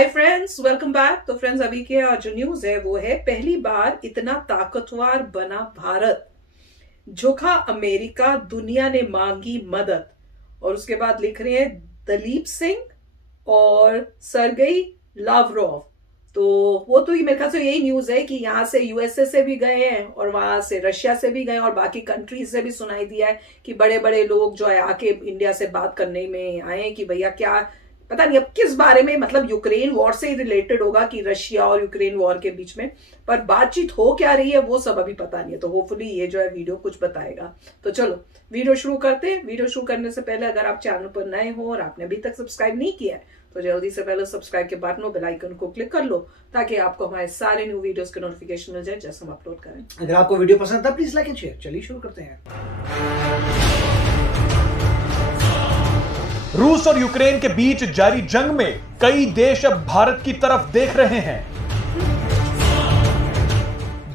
Hi friends, welcome back. तो friends, अभी के जो न्यूज है वो है, पहली बार इतना ताकतवर बना भारत, झुका अमेरिका, दुनिया ने मांगी मदद। और उसके बाद लिख रहे हैं दलीप सिंह और सरगेई लावरोव। तो वो तो मेरे ख्याल से यही न्यूज है कि यहाँ से यूएसए से भी गए हैं और वहां से रशिया से भी गए और बाकी कंट्रीज से भी सुनाई दिया है कि बड़े बड़े लोग जो है आके इंडिया से बात करने में आए हैं कि भैया क्या पता नहीं अब किस बारे में, मतलब यूक्रेन वॉर से ही रिलेटेड होगा कि रशिया और यूक्रेन वॉर के बीच में, पर बातचीत हो क्या रही है वो सब अभी पता नहीं है। तो होपफुली ये जो है वीडियो कुछ बताएगा। तो चलो वीडियो शुरू करते हैं। वीडियो शुरू करने से पहले अगर आप चैनल पर नए हो और आपने अभी तक सब्सक्राइब नहीं किया है तो जल्दी से पहले सब्सक्राइब के बटन और बेल आइकन को क्लिक कर लो ताकि आपको हमारे सारे न्यू वीडियोस के नोटिफिकेशन मिल जाए जैसे हम अपलोड करें। अगर आपको वीडियो पसंद था प्लीज लाइक एंड शेयर। चलिए शुरू करते हैं। रूस और यूक्रेन के बीच जारी जंग में कई देश अब भारत की तरफ देख रहे हैं।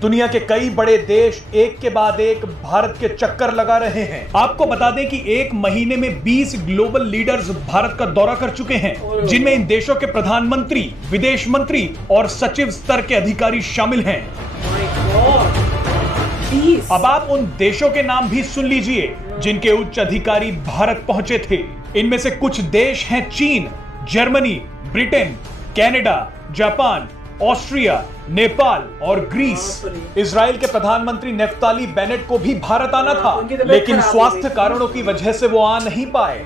दुनिया के कई बड़े देश एक के बाद एक भारत के चक्कर लगा रहे हैं। आपको बता दें कि एक महीने में 20 ग्लोबल लीडर्स भारत का दौरा कर चुके हैं, जिनमें इन देशों के प्रधानमंत्री, विदेश मंत्री और सचिव स्तर के अधिकारी शामिल हैं। अब आप उन देशों के नाम भी सुन लीजिए जिनके उच्च अधिकारी भारत पहुंचे थे। इनमें से कुछ देश हैं चीन, Germany, Britain, Canada, Japan, Austria, Nepal और ग्रीस। इजराइल के प्रधानमंत्री नेफ्ताली बेनेट को भी भारत आना था, लेकिन स्वास्थ्य कारणों की वजह से वो आ नहीं पाए।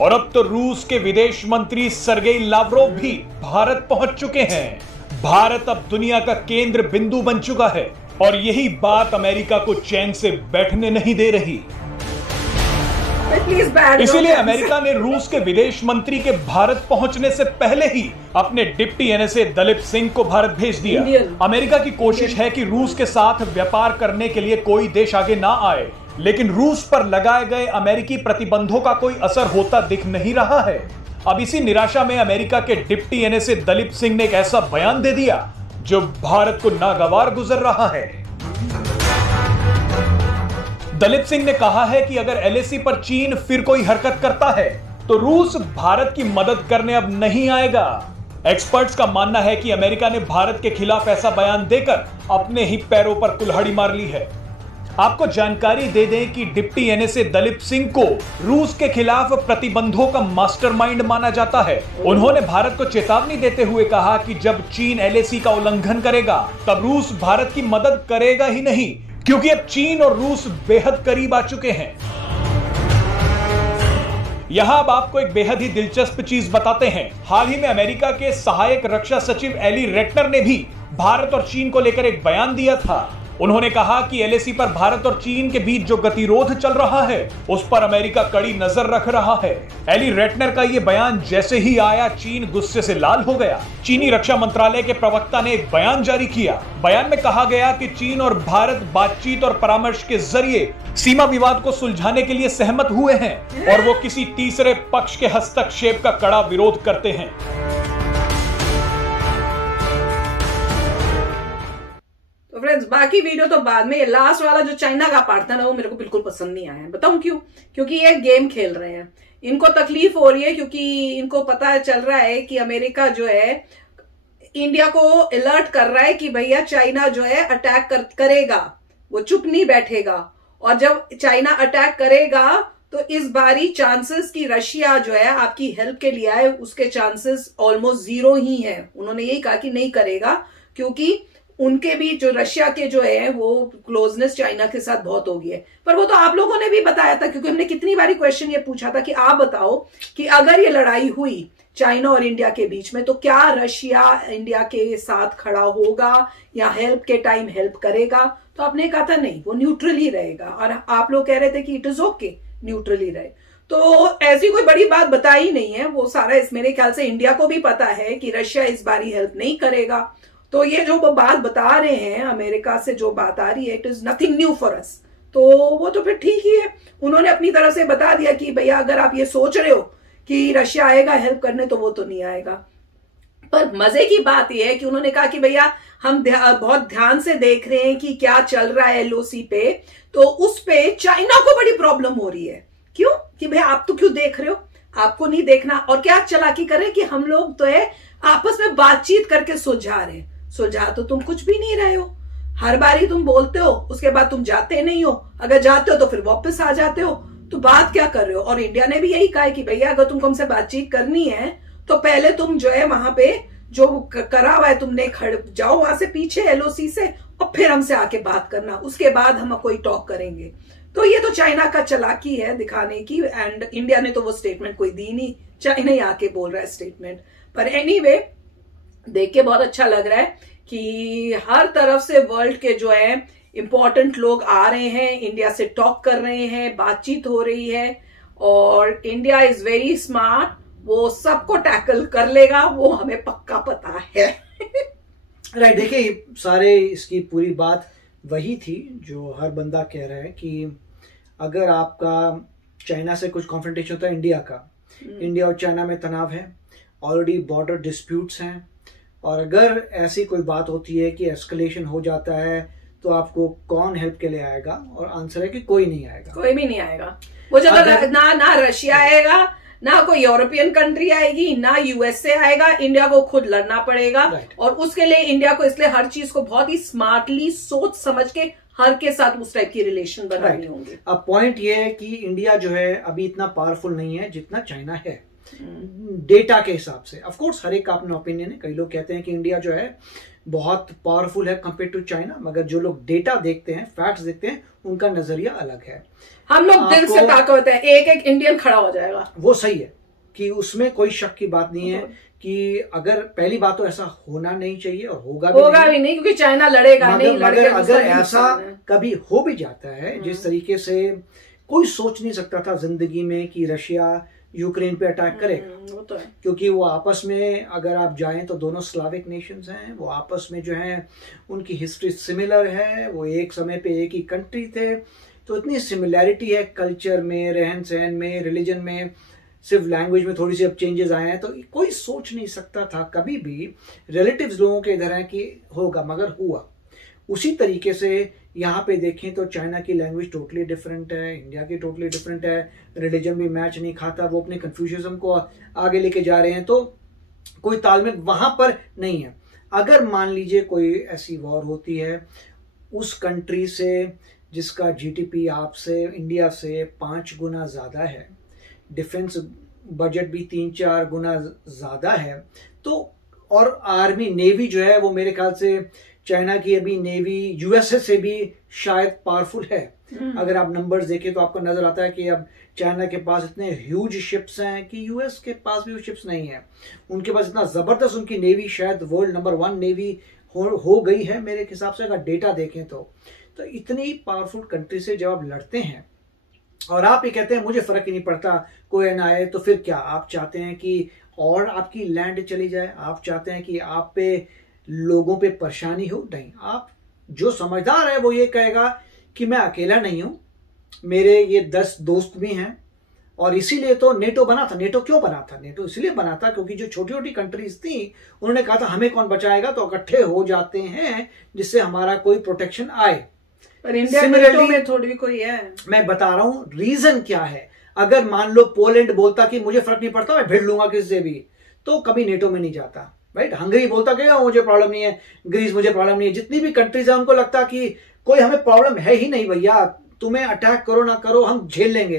और अब तो रूस के विदेश मंत्री सरगेई लावरोव भी भारत पहुंच चुके हैं। भारत अब दुनिया का केंद्र बिंदु बन चुका है और यही बात अमेरिका को चैन से बैठने नहीं दे रही। इसीलिए अमेरिका ने रूस के विदेश मंत्री के भारत पहुंचने से पहले ही अपने डिप्टी एनएसए दलीप सिंह को भारत भेज दिया। अमेरिका की कोशिश है कि रूस के साथ व्यापार करने के लिए कोई देश आगे ना आए, लेकिन रूस पर लगाए गए अमेरिकी प्रतिबंधों का कोई असर होता दिख नहीं रहा है। अब इसी निराशा में अमेरिका के डिप्टी एनएसए दलीप सिंह ने एक ऐसा बयान दे दिया जो भारत को नागवार गुजर रहा है। दलीप सिंह ने कहा है कि अगर एलएसी पर चीन फिर कोई हरकत करता है तो रूस भारत की मदद करने अब नहीं आएगा। एक्सपर्ट्स का मानना है कि अमेरिका ने भारत के खिलाफ ऐसा बयान देकर अपने ही पैरों पर कुल्हाड़ी मार ली है। आपको जानकारी दे दें कि डिप्टी एनएसए दलीप सिंह को रूस के खिलाफ प्रतिबंधों का मास्टरमाइंड माना जाता है। उन्होंने भारत को चेतावनी देते हुए कहा कि जब चीन एलएसी का उल्लंघन करेगा तब रूस भारत की मदद करेगा ही नहीं, क्योंकि अब चीन और रूस बेहद करीब आ चुके हैं। यहां अब आपको एक बेहद ही दिलचस्प चीज बताते हैं। हाल ही में अमेरिका के सहायक रक्षा सचिव एली रेटनर ने भी भारत और चीन को लेकर एक बयान दिया था। उन्होंने कहा कि एलएसी पर भारत और चीन के बीच जो गतिरोध चल रहा है उस पर अमेरिका कड़ी नजर रख रहा है। एली रेटनर का यह बयान जैसे ही आया, चीन गुस्से से लाल हो गया। चीनी रक्षा मंत्रालय के प्रवक्ता ने एक बयान जारी किया। बयान में कहा गया कि चीन और भारत बातचीत और परामर्श के जरिए सीमा विवाद को सुलझाने के लिए सहमत हुए हैं और वो किसी तीसरे पक्ष के हस्तक्षेप का कड़ा विरोध करते हैं। फ्रेंड्स, बाकी वीडियो तो बाद में। लास्ट वाला जो चाइना का पार्ट था ना वो मेरे को बिल्कुल पसंद नहीं आया। बताऊं क्यों? क्योंकि ये गेम खेल रहे हैं, इनको तकलीफ हो रही है क्योंकि इनको पता चल रहा है कि अमेरिका जो है इंडिया को अलर्ट कर रहा है कि भैया चाइना जो है अटैक करेगा, वो चुप नहीं बैठेगा। और जब चाइना अटैक करेगा तो इस बारी चांसेस कि रशिया जो है आपकी हेल्प के लिए आए उसके चांसेस ऑलमोस्ट 0 ही है। उन्होंने यही कहा कि नहीं करेगा क्योंकि उनके भी जो रशिया के जो है वो क्लोजनेस चाइना के साथ बहुत हो गई है। पर वो तो आप लोगों ने भी बताया था, क्योंकि हमने कितनी बारी क्वेश्चन ये पूछा था कि आप बताओ कि अगर ये लड़ाई हुई चाइना और इंडिया के बीच में तो क्या रशिया इंडिया के साथ खड़ा होगा या हेल्प के टाइम हेल्प करेगा? तो आपने कहा था नहीं, वो न्यूट्रल ही रहेगा। और आप लोग कह रहे थे कि इट इज ओके, न्यूट्रल ही रहे। तो ऐसी कोई बड़ी बात बताई नहीं है। वो सारा इस मेरे ख्याल से इंडिया को भी पता है कि रशिया इस बारी हेल्प नहीं करेगा। तो ये जो बात बता रहे हैं अमेरिका से जो बात आ रही है, it is nothing new for us. तो वो तो फिर ठीक ही है। उन्होंने अपनी तरफ से बता दिया कि भैया अगर आप ये सोच रहे हो कि रशिया आएगा हेल्प करने तो वो तो नहीं आएगा। पर मजे की बात यह है कि उन्होंने कहा कि भैया हम बहुत ध्यान से देख रहे हैं कि क्या चल रहा है एलओसी पे, तो उस पे चाइना को बड़ी प्रॉब्लम हो रही है। क्यों? कि भैया आप तो क्यों देख रहे हो? आपको नहीं देखना। और क्या चालाकी करें कि हम लोग तो है आपस में बातचीत करके सुलझा रहे, सुलझा तो तुम कुछ भी नहीं रहे हो। हर बारी तुम बोलते हो, उसके बाद तुम जाते नहीं हो, अगर जाते हो तो फिर वापस आ जाते हो, तो बात क्या कर रहे हो। और इंडिया ने भी यही कहा है कि भैया अगर तुमको हमसे बातचीत करनी है तो पहले तुम जो है वहां पे जो करा हुआ है तुमने जाओ वहां से पीछे एलओसी से, और फिर हमसे आके बात करना, उसके बाद हम कोई टॉक करेंगे। तो ये तो चाइना का चालाकी है दिखाने की, एंड इंडिया ने तो वो स्टेटमेंट कोई दी नहीं, चाइना ही आके बोल रहा है स्टेटमेंट। पर एनीवे देख के बहुत अच्छा लग रहा है कि हर तरफ से वर्ल्ड के जो है इंपॉर्टेंट लोग आ रहे हैं, इंडिया से टॉक कर रहे हैं, बातचीत हो रही है, और इंडिया इज वेरी स्मार्ट, वो सबको टैकल कर लेगा, वो हमें पक्का पता है। राइट, देखिए सारे इसकी पूरी बात वही थी जो हर बंदा कह रहा है कि अगर आपका चाइना से कुछ कॉन्फ्रंटेशन होता है इंडिया का, इंडिया और चाइना में तनाव है, ऑलरेडी बॉर्डर डिस्प्यूट्स हैं, और अगर ऐसी कोई बात होती है कि एस्केलेशन हो जाता है तो आपको कौन हेल्प के लिए आएगा, और आंसर है कि कोई नहीं आएगा, कोई भी नहीं आएगा। वो जगह ना रशिया आएगा, ना कोई यूरोपियन कंट्री आएगी, ना यूएसए आएगा, इंडिया को खुद लड़ना पड़ेगा। और उसके लिए इंडिया को इसलिए हर चीज को बहुत ही स्मार्टली सोच समझ के हर के साथ उस टाइप की रिलेशन बनानी होंगी। अब पॉइंट ये है कि इंडिया जो है अभी इतना पावरफुल नहीं है जितना चाइना है डेटा के हिसाब से। ऑफ कोर्स हर एक का अपना ओपिनियन है, कई लोग कहते हैं कि इंडिया जो है बहुत पावरफुल है कंपेयर टू चाइना, मगर जो लोग डेटा देखते हैं, फैक्ट्स देखते हैं, उनका नजरिया अलग है। हम लोग दिल से ताकत है, एक एक इंडियन खड़ा हो जाएगा, वो सही है कि उसमें कोई शक की बात नहीं है कि अगर पहली बात तो ऐसा होना नहीं चाहिए और होगा भी नहीं क्योंकि चाइना लड़ेगा नहीं, मगर अगर ऐसा कभी हो भी जाता है, जिस तरीके से कोई सोच नहीं सकता था जिंदगी में कि रशिया यूक्रेन पे अटैक करेगा, वो तो है। क्योंकि वो आपस में अगर आप जाएं तो दोनों स्लाविक नेशंस हैं, वो आपस में जो है उनकी हिस्ट्री सिमिलर है, वो एक समय पे एक ही कंट्री थे, तो इतनी सिमिलैरिटी है कल्चर में, रहन सहन में, रिलीजन में, सिर्फ लैंग्वेज में थोड़ी सी अब चेंजेस आए हैं, तो कोई सोच नहीं सकता था कभी भी रिलेटिव्स लोगों के इधर है कि होगा, मगर हुआ। उसी तरीके से यहाँ पे देखें तो चाइना की लैंग्वेज टोटली डिफरेंट है, इंडिया की टोटली डिफरेंट है, रिलीजन भी मैच नहीं खाता, वो अपने कन्फ्यूशनिज्म को आगे लेके जा रहे हैं, तो कोई तालमेल वहां पर नहीं है। अगर मान लीजिए कोई ऐसी वॉर होती है उस कंट्री से जिसका जीडीपी आपसे इंडिया से 5 गुना ज्यादा है, डिफेंस बजट भी 3-4 गुना ज्यादा है, तो और आर्मी नेवी जो है वो मेरे ख्याल से चाइना की अभी नेवी यूएसए से भी शायद पावरफुल है। अगर आप नंबर्स देखें तो आपको नजर आता है कि अब चाइना के पास इतने ह्यूज शिप्स हैं कि यूएस के पास भी वो शिप्स नहीं है, उनके पास इतना जबरदस्त उनकी नेवी शायद वर्ल्ड नंबर 1 नेवी हो गई है मेरे हिसाब से, अगर डेटा देखें तो इतनी पावरफुल कंट्री से जब आप लड़ते हैं और आप ये कहते हैं मुझे फर्क ही नहीं पड़ता कोई ना आए, तो फिर क्या आप चाहते हैं कि और आपकी लैंड चली जाए, आप चाहते हैं कि आप पे लोगों पे परेशानी हो? नहीं, आप जो समझदार है वो ये कहेगा कि मैं अकेला नहीं हूं, मेरे ये 10 दोस्त भी हैं, और इसीलिए तो नेटो बना था। नेटो क्यों बना था? नेटो इसलिए बना था क्योंकि जो छोटी छोटी कंट्रीज थी उन्होंने कहा था हमें कौन बचाएगा, तो इकट्ठे हो जाते हैं जिससे हमारा कोई प्रोटेक्शन आए। पर इंडिया नेटो में थोड़ी कोई है। मैं बता रहा हूं रीजन क्या है। अगर मान लो पोलैंड बोलता कि मुझे फर्क नहीं पड़ता, मैं भिड़ लूंगा किसी से भी, तो कभी नेटो में नहीं जाता, राइट। हंगरी बोलता कि मुझे प्रॉब्लम नहीं है, ग्रीस मुझे प्रॉब्लम नहीं है, जितनी भी कंट्रीज है उनको लगता कि कोई हमें प्रॉब्लम है ही नहीं भैया, तुम्हें अटैक करो ना करो हम झेल लेंगे।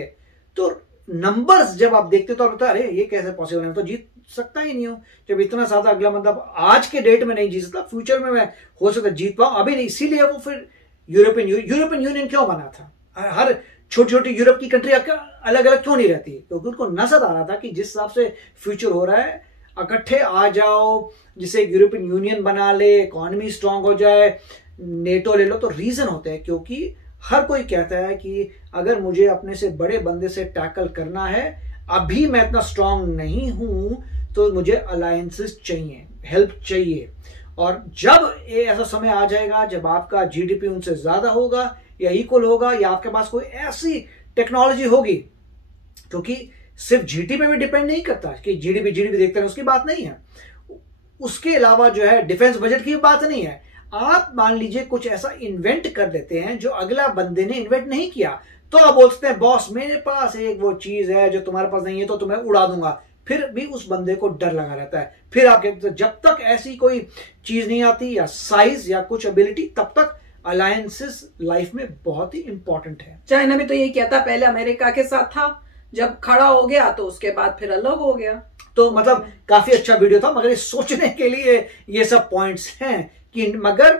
तो नंबर्स जब आप देखते तो आप लगता है अरे ये कैसे पॉसिबल है, तो जीत सकता ही नहीं हो। जब इतना ज्यादा अगला मतलब आज के डेट में नहीं जीत सकता, फ्यूचर में मैं हो सकता जीत पाऊं, अभी नहीं। इसीलिए वो फिर यूरोपियन यूनियन क्यों बना था? हर छोटी छोटी यूरोप की कंट्री अलग अलग क्यों नहीं रहती? क्योंकि उनको नजर आ रहा था कि जिस हिसाब से फ्यूचर हो रहा है इकट्ठे आ जाओ, जिसे यूरोपियन यूनियन बना ले, इकोनॉमी स्ट्रांग हो जाए, नेटो ले लो। तो रीजन होते हैं क्योंकि हर कोई कहता है कि अगर मुझे अपने से बड़े बंदे से टैकल करना है, अभी मैं इतना स्ट्रांग नहीं हूं, तो मुझे अलायंसेस चाहिए, हेल्प चाहिए। और जब ऐसा समय आ जाएगा जब आपका जीडीपी उनसे ज्यादा होगा या इक्वल होगा, या आपके पास कोई ऐसी टेक्नोलॉजी होगी, क्योंकि सिर्फ जीडीपी पे भी डिपेंड नहीं करता कि जीडीपी देखते हैं, उसकी बात नहीं है। उसके अलावा जो है डिफेंस बजट की बात नहीं है। आप मान लीजिए कुछ ऐसा इन्वेंट कर देते हैं जो अगला बंदे ने इन्वेंट नहीं किया, तो आप बोलते हैं बॉस मेरे पास एक वो चीज है जो तुम्हारे पास नहीं है तो तुम्हें उड़ा दूंगा, फिर भी उस बंदे को डर लगा रहता है। फिर आप कहते हैं जब तक ऐसी कोई चीज नहीं आती या साइज या कुछ एबिलिटी, तब तक अलायंसेस लाइफ में बहुत ही इंपॉर्टेंट है। चाइना भी तो यही कहता, पहले अमेरिका के साथ था, जब खड़ा हो गया तो उसके बाद फिर अलग हो गया। तो मतलब काफी अच्छा वीडियो था, मगर ये सोचने के लिए ये सब पॉइंट्स हैं कि मगर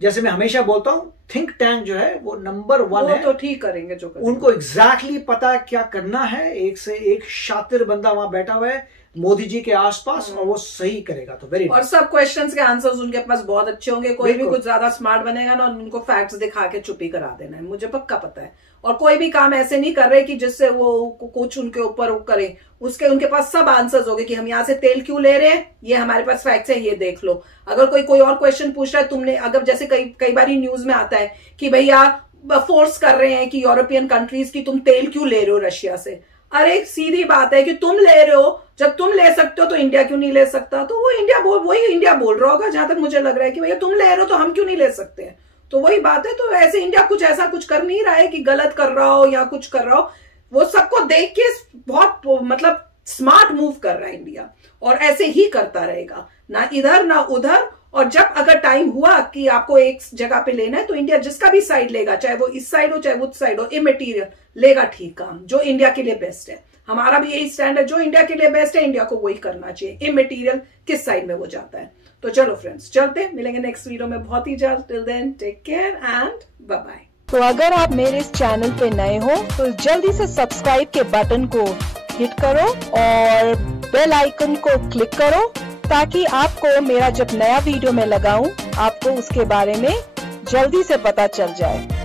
जैसे मैं हमेशा बोलता हूं, थिंक टैंक जो है वो नंबर 1 है। तो ठीक करेंगे जो करेंगे। उनको एग्जैक्टली पता है क्या करना है, एक से एक शातिर बंदा वहां बैठा हुआ है मोदी जी के आसपास, और वो सही करेगा। तो वेरी और सब क्वेश्चंस के आंसर्स उनके पास बहुत अच्छे होंगे। कोई भी कुछ ज्यादा स्मार्ट बनेगा ना, उनको फैक्ट्स दिखा के चुप ही करा देना है, मुझे पक्का पता है। और कोई भी काम ऐसे नहीं कर रहे कि जिससे वो कुछ उनके ऊपर करे, उनके पास सब आंसर्स होंगे कि हम यहाँ से तेल क्यों ले रहे हैं, ये हमारे पास फैक्ट्स है, ये देख लो। अगर कोई और क्वेश्चन पूछ रहा है तुमने, अगर जैसे कई बार न्यूज में आता है कि भैया फोर्स कर रहे हैं कि यूरोपियन कंट्रीज की तुम तेल क्यों ले रहे हो रशिया से। अरे सीधी बात है कि तुम ले रहे हो, जब तुम ले सकते हो तो इंडिया क्यों नहीं ले सकता। तो वही इंडिया बोल रहा होगा, जहां तक मुझे लग रहा है कि भैया तुम ले रहे हो तो हम क्यों नहीं ले सकते। तो वही बात है। तो ऐसे इंडिया ऐसा कुछ कर नहीं रहा है कि गलत कर रहा हो या कुछ कर रहा हो, वो सबको देख के बहुत मतलब स्मार्ट मूव कर रहा है इंडिया, और ऐसे ही करता रहेगा, ना इधर ना उधर। और जब अगर टाइम हुआ कि आपको एक जगह पे लेना है तो इंडिया जिसका भी साइड लेगा, चाहे वो इस साइड हो चाहे वो उस साइड हो, इमटेरियल लेगा ठीक काम, जो इंडिया के लिए बेस्ट है। हमारा भी यही स्टैंड है, जो इंडिया के लिए बेस्ट है इंडिया को वही करना चाहिए, इमटेरियल किस साइड में वो जाता है। तो चलो फ्रेंड्स, चलते मिलेंगे नेक्स्ट वीडियो में बहुत ही जल्द। Till then take care and bye bye. तो अगर आप मेरे इस चैनल पे नए हो तो जल्दी से सब्सक्राइब के बटन को हिट करो और बेल आइकन को क्लिक करो, ताकि आपको मेरा जब नया वीडियो मैं लगाऊं आपको उसके बारे में जल्दी से पता चल जाए।